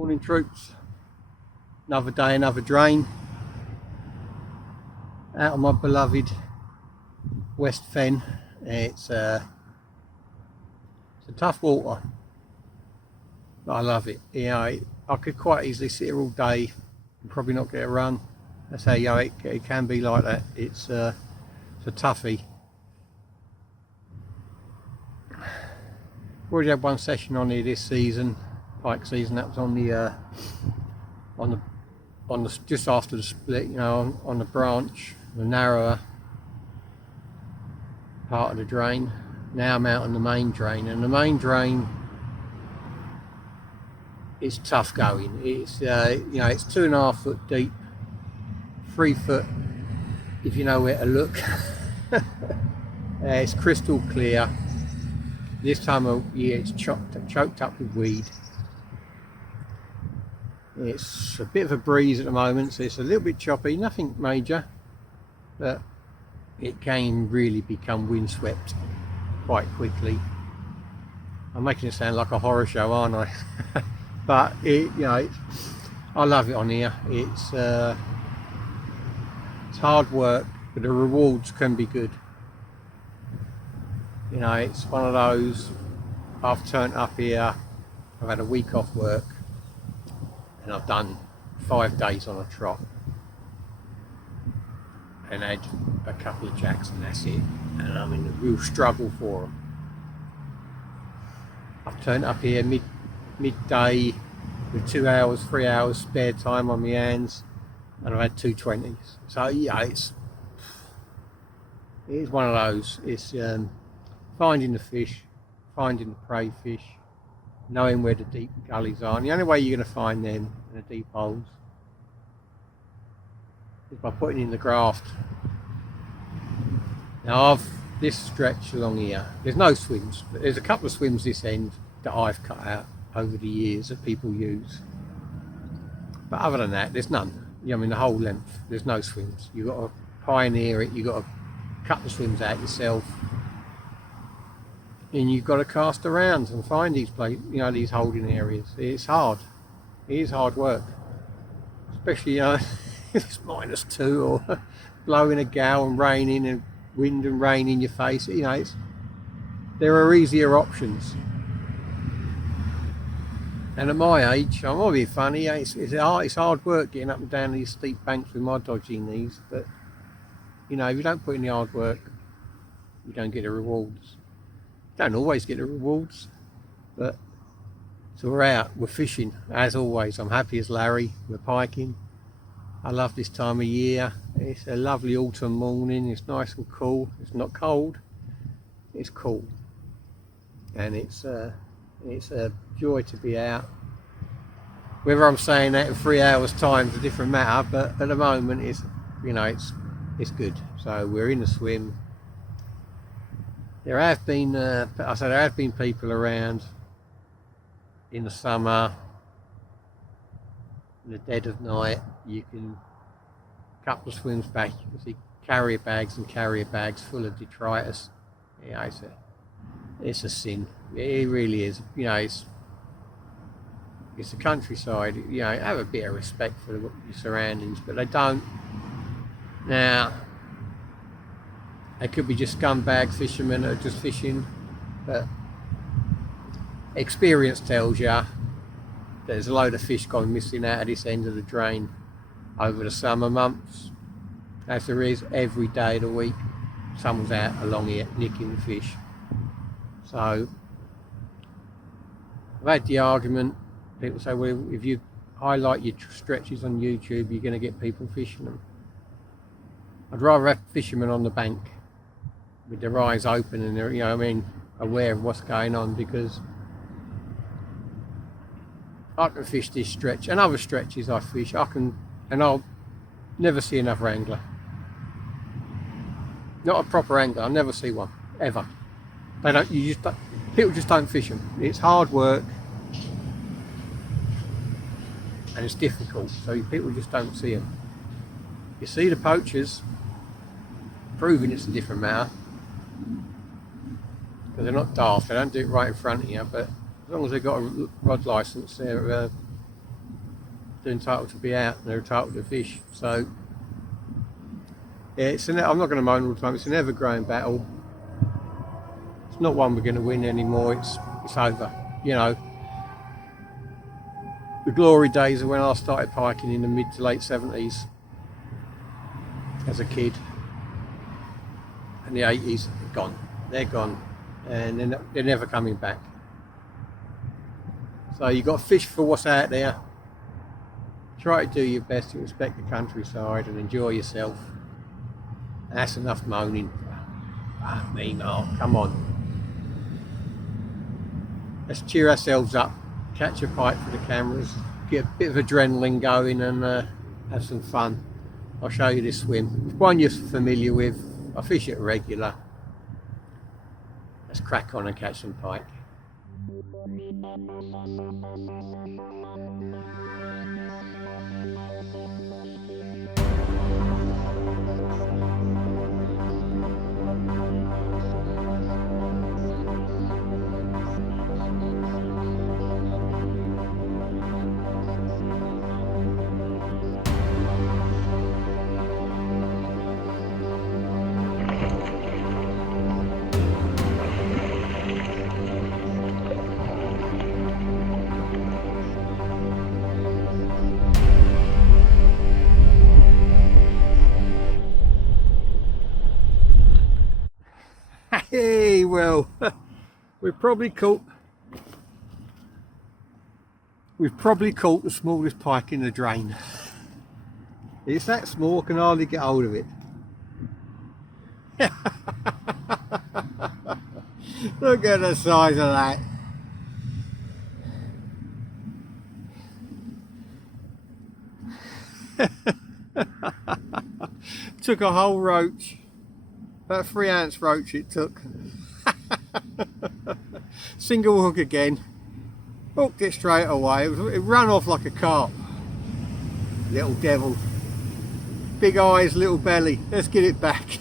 Morning troops, another day, another drain out of my beloved West Fen. It's a tough water, but I love it. You know, I could quite easily sit here all day and probably not get a run. That's how, you know, it can be like that. It's a toughie. Already had one session on here this season, pike season. That was on the just after the split, you know, on the branch, the narrower part of the drain. Now I'm out on the main drain, and the main drain is tough going. It's you know, it's 2.5 foot deep, 3 foot if you know where to look. It's crystal clear. This time of year it's choked up with weed. It's a bit of a breeze at the moment, so it's a little bit choppy, nothing major, but it can really become windswept quite quickly. I'm making it sound like a horror show, aren't I? But you know, I love it on here. It's hard work, but the rewards can be good. You know, it's one of those, I've turned up here, I've had a week off work, and I've done 5 days on a trot and had a couple of jacks, and that's it, and I'm in a real struggle for them. I've turned up here midday with 2 hours, 3 hours spare time on my hands, and I've had 2 20s. So yeah, it's one of those. It's finding the fish, finding the prey fish, knowing where the deep gullies are. And the only way you're going to find them in the deep holes is by putting in the graft. Now this stretch along here, there's no swims, but there's a couple of swims this end that I've cut out over the years that people use. But other than that, there's none. You know, I mean, the whole length, there's no swims. You've got to pioneer it, you've got to cut the swims out yourself. And you've got to cast around and find these these holding areas. It's hard. It is hard work, especially, you know, if it's -2 or blowing a gale and raining and wind and rain in your face. You know, there are easier options. And at my age, I'm not being funny. It's hard work getting up and down these steep banks with my dodgy knees. But you know, if you don't put in the hard work, you don't get the rewards. Don't always get the rewards, but so we're out, we're fishing as always. I'm happy as Larry, we're piking. I love this time of year. It's a lovely autumn morning, it's nice and cool. It's not cold, it's cool, and it's a joy to be out. Whether I'm saying that in 3 hours time is a different matter, but at the moment it's, you know, it's good. So we're in the swim. There have been, there have been people around in the summer, in the dead of night. You can, a couple of swims back, you can see carrier bags and carrier bags full of detritus. Yeah, it's a sin. It really is. You know, it's the countryside. You know, have a bit of respect for your surroundings, but they don't. Now, they could be just scumbag fishermen that are just fishing, but experience tells you there's a load of fish gone missing out of this end of the drain over the summer months, as there is every day of the week. Someone's out along here nicking the fish. So I've had the argument, people say, well, if you highlight your stretches on YouTube, you're going to get people fishing them. I'd rather have fishermen on the bank with their eyes open and they're, you know, I mean, aware of what's going on, because I can fish this stretch and other stretches I fish, and I'll never see another angler. Not a proper angler, I'll never see one, ever. People just don't fish them. It's hard work and it's difficult, so people just don't see them. You see the poachers, proving it's a different matter, because they're not daft, they don't do it right in front of you, but as long as they've got a rod license, they're they're entitled to be out and they're entitled to fish. So yeah, I'm not going to moan all the time. It's an ever-growing battle. It's not one we're going to win anymore. It's over. You know, the glory days of when I started piking in the mid to late 70s as a kid, and the 80s are gone. They're gone, and they're never coming back. So you've got to fish for what's out there. Try to do your best to respect the countryside and enjoy yourself. And that's enough moaning. Come on. Let's cheer ourselves up, catch a pike for the cameras, get a bit of adrenaline going and have some fun. I'll show you this swim. It's one you're familiar with. I fish it regular. Let's crack on and catch some pike. Hey, well, we've probably caught the smallest pike in the drain. It's that small, I can hardly get hold of it. Look at the size of that. Took a whole roach. About 3 ounce roach it took. Single hook again. Hooked it straight away. It ran off like a carp. Little devil. Big eyes, little belly. Let's get it back.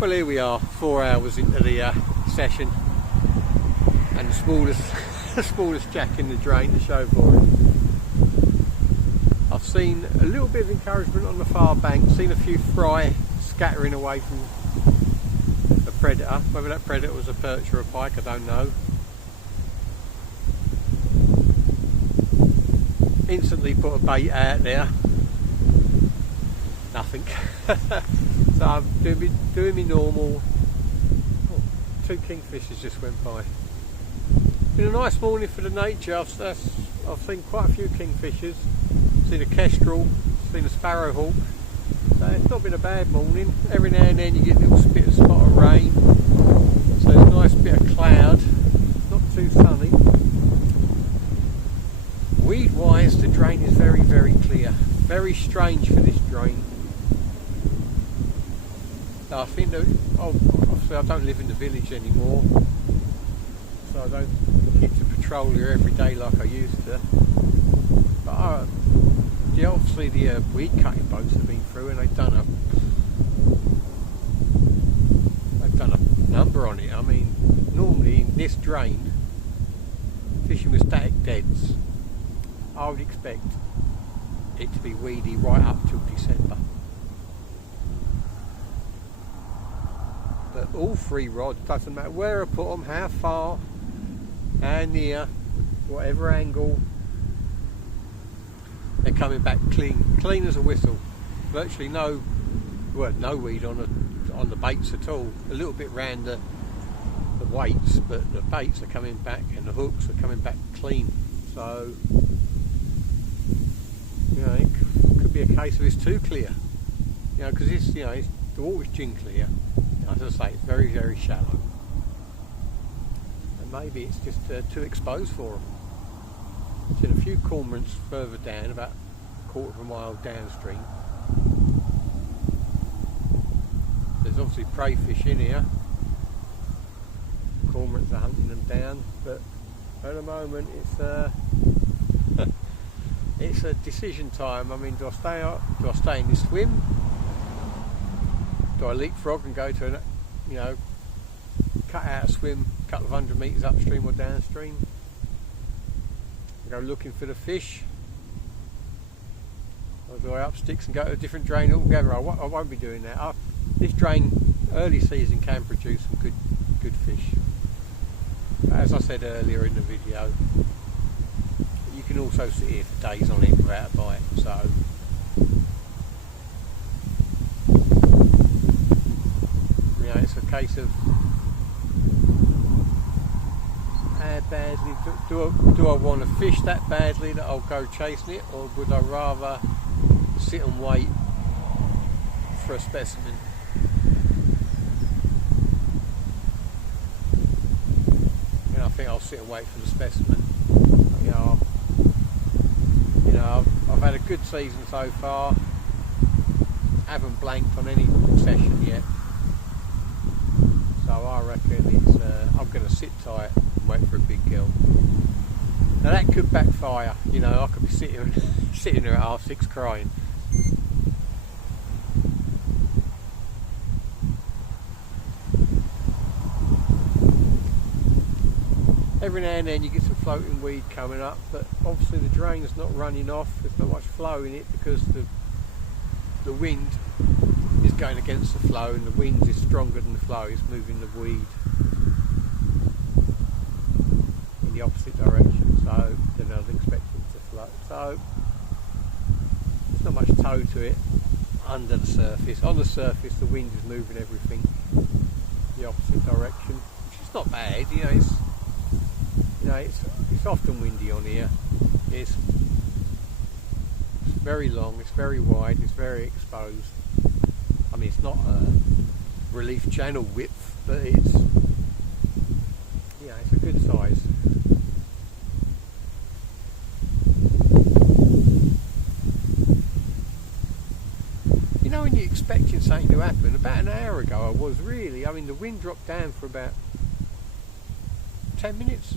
Well, here we are, 4 hours into the session, and the smallest jack in the drain to show for it. I've seen a little bit of encouragement on the far bank, seen a few fry scattering away from a predator. Whether that predator was a perch or a pike, I don't know. Instantly put a bait out there. Nothing. So I'm doing me normal. Oh, 2 kingfishers just went by. Been a nice morning for the nature. I've seen quite a few kingfishers. Seen a kestrel, seen a sparrowhawk. So it's not been a bad morning. Every now and then you get a little spot of rain. So a nice bit of cloud. Not too sunny. Weed wise, the drain is very, very clear. Very strange for this drain. I think that, obviously I don't live in the village anymore, so I don't get to patrol here every day like I used to. But obviously the weed cutting boats have been through and they've done a number on it. I mean, normally in this drain, fishing with static deads, I would expect it to be weedy right up till December. But all 3 rods, doesn't matter where I put them, how far, how near, whatever angle, they're coming back clean as a whistle. Virtually no weed on the baits at all. A little bit round the weights, but the baits are coming back and the hooks are coming back clean. So, you know, it could be a case of it's too clear. You know, because it's, you know, the water's gin clear. As I say, it's very, very shallow. And maybe it's just too exposed for them. Seen a few cormorants further down, about a quarter of a mile downstream. There's obviously prey fish in here. Cormorants are hunting them down, but at the moment it's it's a decision time. I mean, do I stay in this swim? Do I leapfrog and go to cut out a swim a couple of 100 metres upstream or downstream? Go looking for the fish? Or do I up sticks and go to a different drain altogether? I won't be doing that. This drain, early season, can produce some good fish. As I said earlier in the video, you can also sit here for days on it without a bite. So it's a case of how badly do I want to fish that badly that I'll go chasing it, or would I rather sit and wait for a specimen? I think I'll sit and wait for the specimen. I've had a good season so far. Haven't blanked on any session yet. So I reckon I'm going to sit tight and wait for a big gill. Now that could backfire. I could be sitting there at 6:30 crying. Every now and then you get some floating weed coming up, but obviously the drain's not running off. There's not much flow in it because the wind is going against the flow, and the wind is stronger than the flow. It's moving the weed in the opposite direction, so then I'd expect it to float. So there's not much tow to it under the surface. On the surface, the wind is moving everything the opposite direction, which is not bad. It's often windy on here. It's very long, it's very wide, it's very exposed. I mean, it's not a relief channel width, but it's a good size. When you're expecting something to happen, about an hour ago I was really, the wind dropped down for about 10 minutes.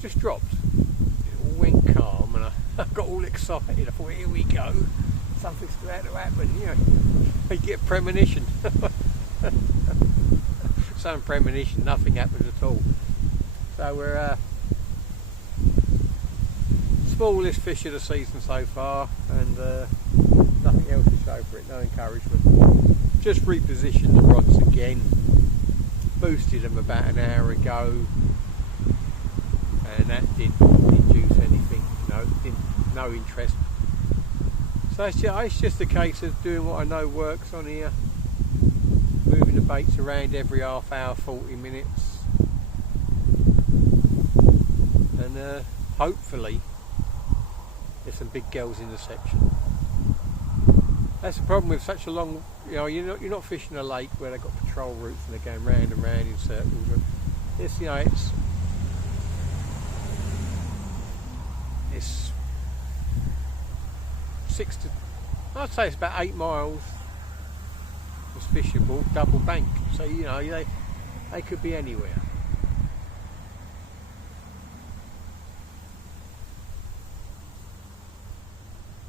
Just dropped. It all went calm, and I got all excited. I thought, here we go, something's about to happen. You get a premonition. Some premonition, nothing happens at all. So we're smallest fish of the season so far, and nothing else to show for it, no encouragement. Just repositioned the rods again, boosted them about an hour ago, and that didn't induce anything, no interest. So it's just a case of doing what I know works on here, moving the baits around every half hour, 40 minutes, and hopefully there's some big girls in the section. That's the problem with such a long, you're not fishing a lake where they've got patrol routes and they're going round and round in circles. It's I'd say it's about 8 miles. It's fishable, double bank. So they could be anywhere.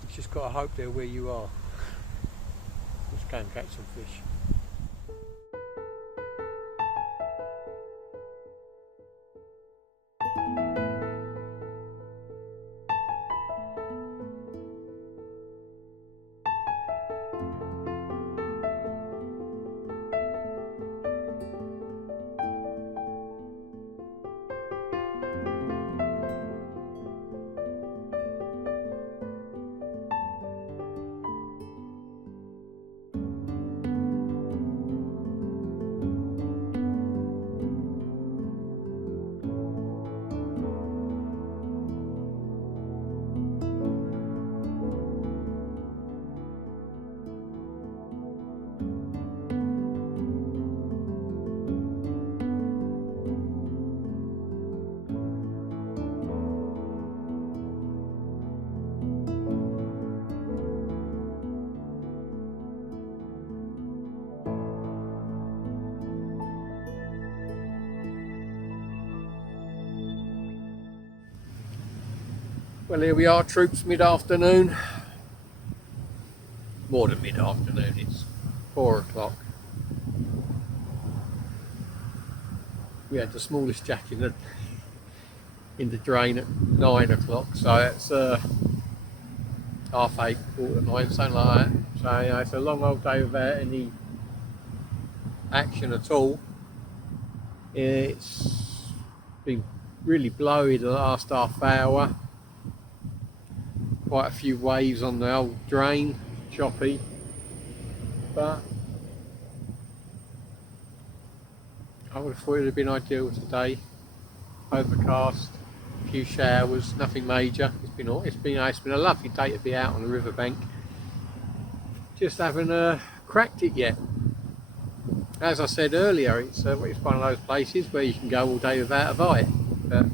You've just got to hope they're where you are. Let's go and catch some fish. Well, here we are, troops, mid-afternoon. More than mid-afternoon, it's 4 o'clock. We had the smallest jack in the drain at 9 o'clock, so it's 8:30, 8:45, something like that. So you know, it's a long old day without any action at all. It's been really blowy the last half hour. Quite a few waves on the old drain, choppy, but I would have thought it would have been ideal today. Overcast, a few showers, nothing major. It's been a lovely day to be out on the riverbank. Just haven't cracked it yet. As I said earlier, it's one of those places where you can go all day without a bite. But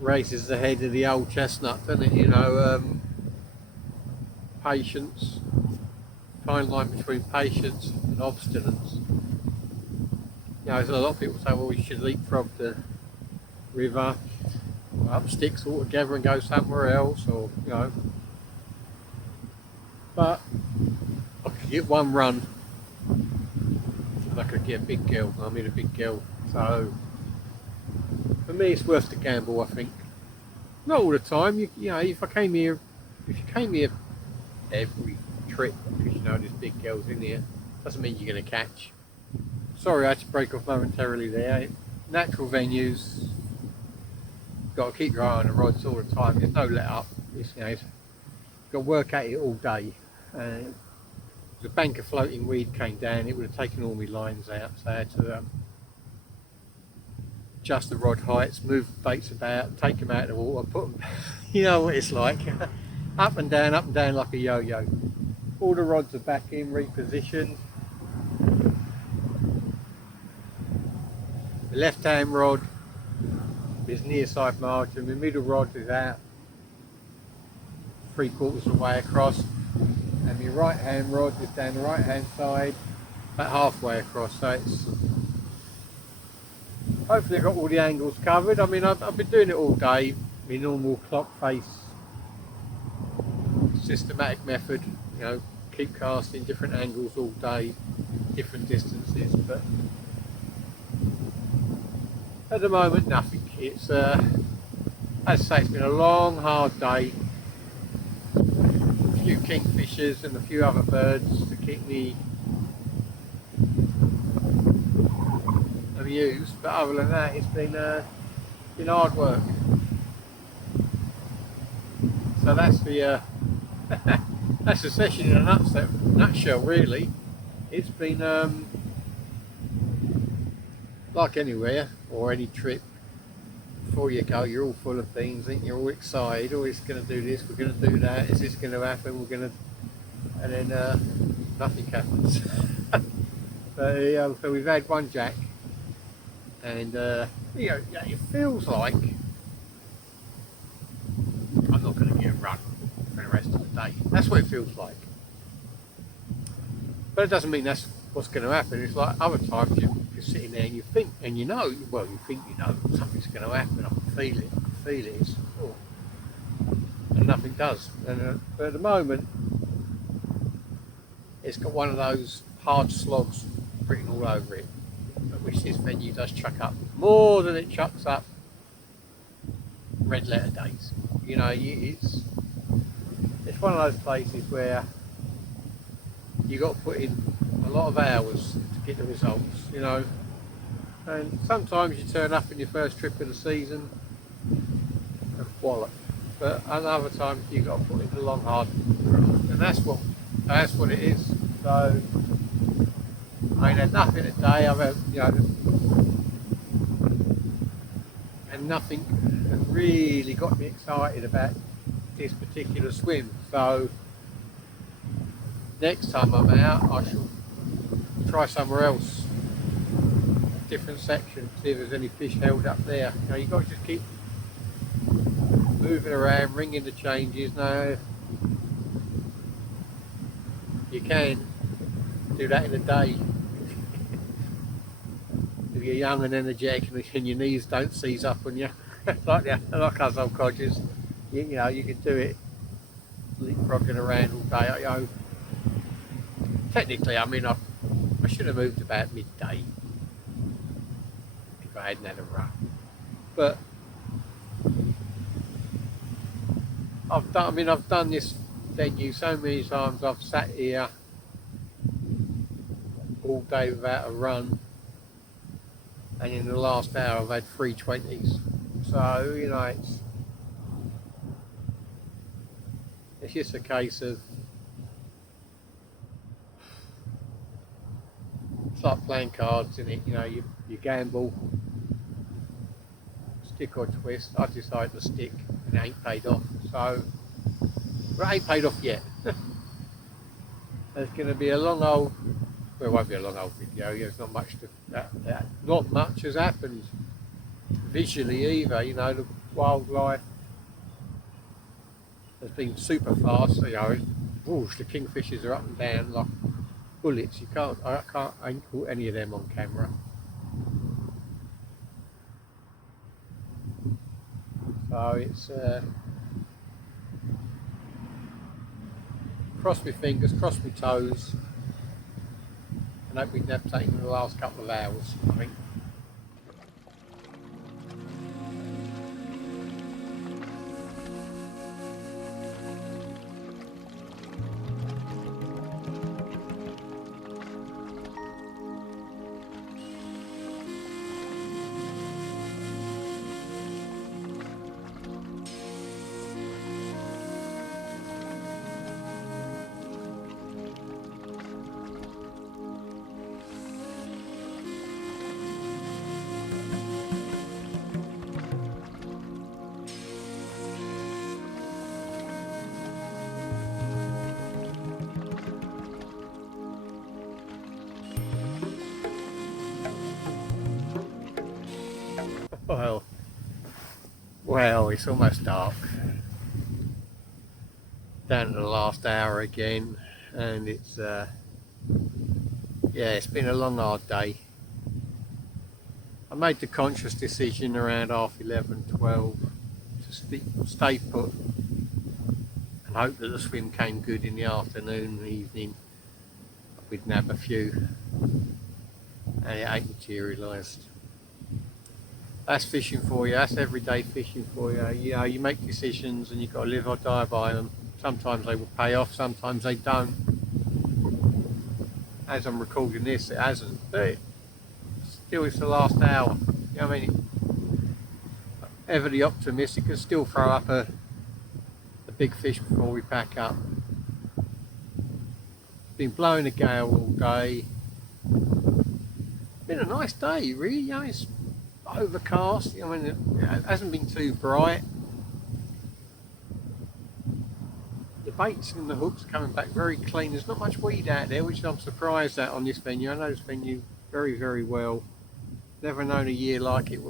raises the head of the old chestnut, doesn't it? You know, patience, fine line between patience and obstinance. You know, there's a lot of people say, well, we should leapfrog the river, up sticks altogether and go somewhere else, or, you know. But I could get one run, and I could get a big gill. I mean, a big gill. So, for me, it's worth the gamble, I think. Not all the time. You know, if you came here every trip, because you know there's big gills in here, doesn't mean you're going to catch. Sorry, I had to break off momentarily there. Natural venues, got to keep your eye on the rods all the time. There's no let up. It's, you know, got to work at it all day. The bank of floating weed came down. It would have taken all my lines out, so I had to adjust the rod heights, move baits about, take them out of the water, put them. You know what it's like. Up and down like a yo-yo. All the rods are back in, repositioned. The left-hand rod is near side margin. The middle rod is out 3/4 of the way across, and the right-hand rod is down the right-hand side, about halfway across. So it's hopefully I've got all the angles covered. I mean, I've been doing it all day. My normal clock face systematic method, you know, keep casting different angles all day, different distances, but at the moment nothing. It's as I say, it's been a long hard day. A few kingfishers and a few other birds to keep me amused, but other than that it's been hard work. So that's the that's the session in a nutshell, really. It's been like anywhere or any trip. Before you go, you're all full of things, and you're all excited. Oh, it's going to do this, we're going to do that. Is this going to happen? We're going to, and then nothing happens. So we've had one jack, and you know, it feels like I'm not going to get a run for the rest of the day. That's what it feels like. But it doesn't mean that's what's going to happen. It's like other times you're sitting there and you think, and you know, well, you think you know something's going to happen. I can feel it. It's, oh, and nothing does. And but at the moment, it's got one of those hard slogs written all over it, which this venue does chuck up more than it chucks up red letter days. You know, it's one of those places where you got to put in a lot of hours to get the results, you know. And sometimes you turn up in your first trip of the season and wallop, but other times you got to put in the long hard work, and that's what it is. So I ain't had nothing today. I've had, you know, and nothing has really got me excited about this particular swim. So next time I'm out, I shall try somewhere else, different section, see if there's any fish held up there. You know, you've got to just keep moving around, ringing the changes. Now you can do that in a day if you're young and energetic and your knees don't seize up on you. like us old codgers, you know, you could do it leapfrogging around all day. You know, technically, I mean, I should have moved about midday if I hadn't had a run. But I've done this venue so many times. I've sat here all day without a run, and in the last hour I've had 320s. So you know, it's just a case of, it's like playing cards, isn't it? You know, you gamble, stick or twist. I decided to stick, and it ain't paid off. So, but it ain't paid off yet. There's going to be a long old, well, it won't be a long old video. There's not much not much has happened visually either. You know, the wildlife has been super fast. You know, whoosh, the kingfishers are up and down like bullets. I ain't caught any of them on camera. So it's cross my fingers, cross my toes, and hope we can have taken the last couple of hours, I think. Well, it's almost dark. Down to the last hour again, and it's yeah, it's been a long hard day. I made the conscious decision around 11:30, 12 to stay put and hope that the swim came good in the afternoon and evening. We'd nab a few, and it ain't materialised. That's fishing for you. That's everyday fishing for you. You know, you make decisions and you've got to live or die by them. Sometimes they will pay off, sometimes they don't. As I'm recording this, it hasn't. But still, it's the last hour. You know what I mean? Ever the optimist, it can still throw up a big fish before we pack up. It's been blowing a gale all day. It's been a nice day, really. You know, it's overcast. I mean, it hasn't been too bright. The baits and the hooks are coming back very clean. There's not much weed out there, which I'm surprised at on this venue. I know this venue very, very well. Never known a year like it.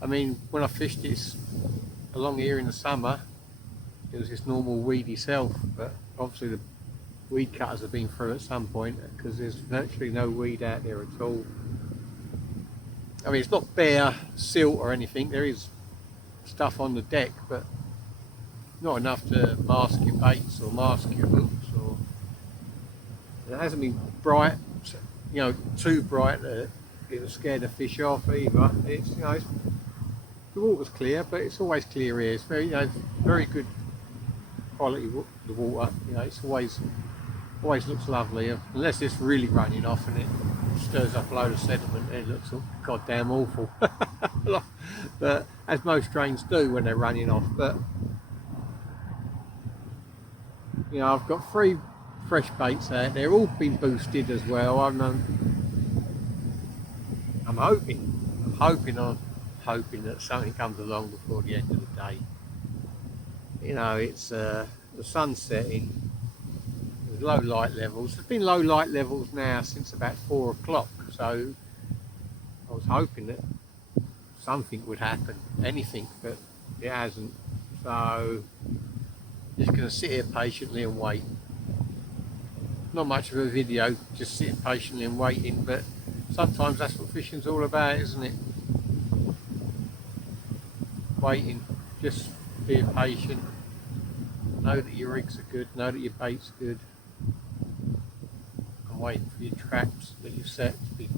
I mean, when I fished this along here in the summer, it was this normal weedy self, but obviously the weed cutters have been through at some point, because there's virtually no weed out there at all. I mean, it's not bare silt or anything. There is stuff on the deck, but not enough to mask your baits or mask your hooks. Or it hasn't been bright, you know, too bright that it was scared the fish off either. It's, you know, the water's clear, but it's always clear here. It's very, you know, very good quality. The water, you know, it's always looks lovely, unless it's really running off and it stirs up a load of sediment. It looks goddamn awful. But as most drains do when they're running off. But you know, I've got 3 fresh baits out. They're all been boosted as well. I'm hoping that something comes along before the end of the day. You know, it's the sun's setting. There's low light levels. There's been low light levels now since about 4 o'clock. So I was hoping that something would happen, anything, but it hasn't. So just going to sit here patiently and wait. Not much of a video, just sitting patiently and waiting, but sometimes that's what fishing's all about, isn't it? waiting. Just be patient. Know that your rigs are good. Know that your bait's good. I'm waiting for your traps that you've set to be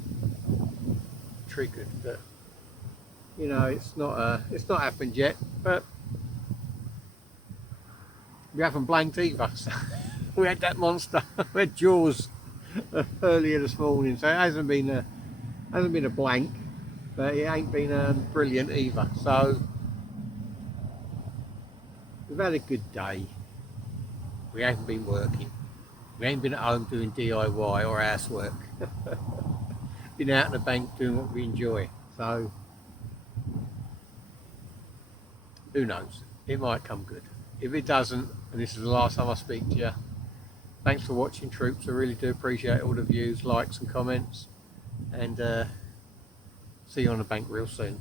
triggered. But you know, it's not happened yet. But we haven't blanked either. So we had that monster. We had Jaws earlier this morning, so it hasn't been a blank, but it ain't been brilliant either. So we've had a good day. We haven't been working. We ain't been at home doing DIY or housework. Been out in the bank doing what we enjoy. So who knows? It might come good. If it doesn't, and this is the last time I speak to you, thanks for watching, troops. I really do appreciate all the views, likes and comments, and see you on the bank real soon.